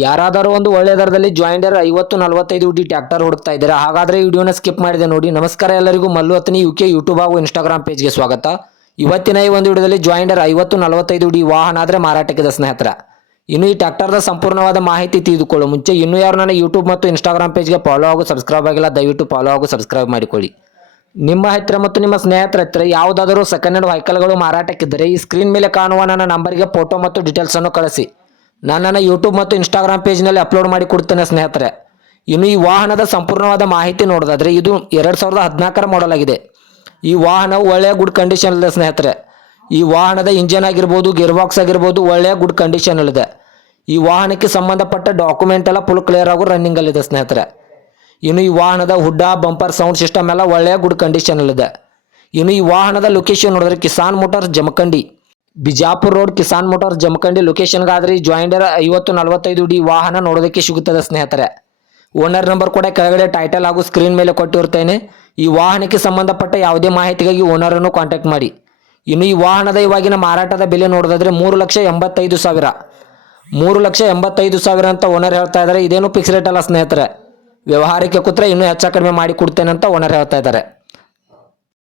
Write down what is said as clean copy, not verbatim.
ಯಾರಾದರೂ ಒಂದು ಒಳ್ಳೆ ದರದಲ್ಲಿ ಜಾಯಿಂಡರ್ 50-45 ಡಿ ಟ್ರ್ಯಾಕ್ಟರ್ ಹುಡುಕ್ತಾ ಇದ್ದೀರಾ? ಹಾಗಾದರೆ ಈ ವಿಡಿಯೋನ ಸ್ಕಿಪ್ ಮಾಡಿದೆ ನೋಡಿ. ನಮಸ್ಕಾರ ಎಲ್ಲರಿಗೂ, ಮಲ್ಲು ಅತ್ನಿ ಯುಕೆ ಯೂಟ್ಯೂಬ್ ಹಾಗೂ ಇನ್ಸ್ಟಾಗ್ರಾಮ್ ಪೇಜ್ಗೆ ಸ್ವಾಗತ. ಇವತ್ತಿನ ಈ ಒಂದು ವಿಡಿಯೋದಲ್ಲಿ ಜಾಯಿಂಡರ್ 50-45 ಡಿ ವಾಹನ ಆದರೆ ಮಾರಾಟಕ್ಕಿದೆ ಸ್ನೇಹಿತರ. ಇನ್ನು ಈ ಟ್ರ್ಯಾಕ್ಟರ್ದ ಸಂಪೂರ್ಣವಾದ ಮಾಹಿತಿ ತಿಳಿದುಕೊಳ್ಳೋ ಮುಂಚೆ ಇನ್ನೂ ಯಾರು ನನ್ನ ಯೂಟ್ಯೂಬ್ ಮತ್ತು ಇನ್ಸ್ಟಾಗ್ರಾಮ್ ಪೇಜ್ಗೆ ಫಾಲೋ ಹಾಗೂ ಸಬ್ಸ್ಕ್ರೈಬ್ ಆಗಿಲ್ಲ, ದಯವಿಟ್ಟು ಫಾಲೋ ಹಾಗೂ ಸಬ್ಸ್ಕ್ರೈಬ್ ಮಾಡಿಕೊಳ್ಳಿ. ನಿಮ್ಮ ಹತ್ತಿರ ಮತ್ತು ನಿಮ್ಮ ಸ್ನೇಹಿತರ ಹತ್ತಿರ ಯಾವುದಾದರೂ ಸೆಕೆಂಡ್ ಹ್ಯಾಂಡ್ ವೆಹಿಕಲ್ಗಳು ಮಾರಾಟಕ್ಕಿದ್ದರೆ ಈ ಸ್ಕ್ರೀನ್ ಮೇಲೆ ಕಾಣುವ ನನ್ನ ನಂಬರ್ಗೆ ಫೋಟೋ ಮತ್ತು ಡೀಟೇಲ್ಸನ್ನು ಕಳಿಸಿ. ನಾನು ನನ್ನ ಯೂಟ್ಯೂಬ್ ಮತ್ತು ಇನ್ಸ್ಟಾಗ್ರಾಮ್ ಪೇಜ್ನಲ್ಲಿ ಅಪ್ಲೋಡ್ ಮಾಡಿ ಕೊಡ್ತೇನೆ ಸ್ನೇಹಿತರೆ. ಇನ್ನು ಈ ವಾಹನದ ಸಂಪೂರ್ಣವಾದ ಮಾಹಿತಿ ನೋಡೋದಾದರೆ ಇದು 2014 ಮಾಡೆಲ್ ಆಗಿದೆ. ಈ ವಾಹನವು ಒಳ್ಳೆಯ ಗುಡ್ ಕಂಡೀಷನ್ ಇದೆ ಸ್ನೇಹಿತರೆ. ಈ ವಾಹನದ ಇಂಜಿನ್ ಆಗಿರ್ಬೋದು, ಗೇರ್ ಬಾಕ್ಸ್ ಆಗಿರ್ಬೋದು ಒಳ್ಳೆಯ ಗುಡ್ ಕಂಡೀಷನ್ ಇದೆ. ಈ ವಾಹನಕ್ಕೆ ಸಂಬಂಧಪಟ್ಟ ಡಾಕ್ಯುಮೆಂಟ್ ಎಲ್ಲ ಫುಲ್ ಕ್ಲಿಯರ್ ಆಗೋ ರನ್ನಿಂಗ್ ಅಲ್ಲಿದೆ ಸ್ನೇಹಿತರೆ. ಇನ್ನು ಈ ವಾಹನದ ಹುಡ್ಡ, ಬಂಪರ್, ಸೌಂಡ್ ಸಿಸ್ಟಮ್ ಎಲ್ಲ ಒಳ್ಳೆಯ ಗುಡ್ ಕಂಡೀಷನ್ ಇದೆ. ಇನ್ನು ಈ ವಾಹನದ ಲೊಕೇಶನ್ ನೋಡಿದ್ರೆ Kisan motors Jamkhandi, Bijapur road Kisan motors Jamkhandi ಲೊಕೇಶನ್ಗಾದ್ರೆ ಈ ಜಾಯಿಂಡರ್ 50-45 ಡಿ ವಾಹನ ನೋಡೋದಕ್ಕೆ ಸಿಗುತ್ತದೆ ಸ್ನೇಹಿತರೆ. ಓನರ್ ನಂಬರ್ ಕೂಡ ಕೆಳಗಡೆ ಟೈಟಲ್ ಹಾಗೂ ಸ್ಕ್ರೀನ್ ಮೇಲೆ ಕೊಟ್ಟಿರ್ತೇನೆ. ಈ ವಾಹನಕ್ಕೆ ಸಂಬಂಧಪಟ್ಟ ಯಾವುದೇ ಮಾಹಿತಿಗಾಗಿ ಓನರನ್ನು ಕಾಂಟ್ಯಾಕ್ಟ್ ಮಾಡಿ. ಇನ್ನು ಈ ವಾಹನದ ಇವಾಗಿನ ಮಾರಾಟದ ಬೆಲೆ ನೋಡೋದಾದ್ರೆ 3,85,000 3,85,000 ಅಂತ ಓನರ್ ಹೇಳ್ತಾ ಇದ್ದಾರೆ. ಇದೇನು ಫಿಕ್ಸ್ ರೇಟ್ ಅಲ್ಲ ಸ್ನೇಹಿತರೆ. ವ್ಯವಹಾರಕ್ಕೆ ಕೂತ್ರೆ ಇನ್ನೂ ಹೆಚ್ಚು ಕಡಿಮೆ ಮಾಡಿ ಕೊಡ್ತೇನೆ ಅಂತ ಓನರ್ ಹೇಳ್ತಾ ಇದ್ದಾರೆ.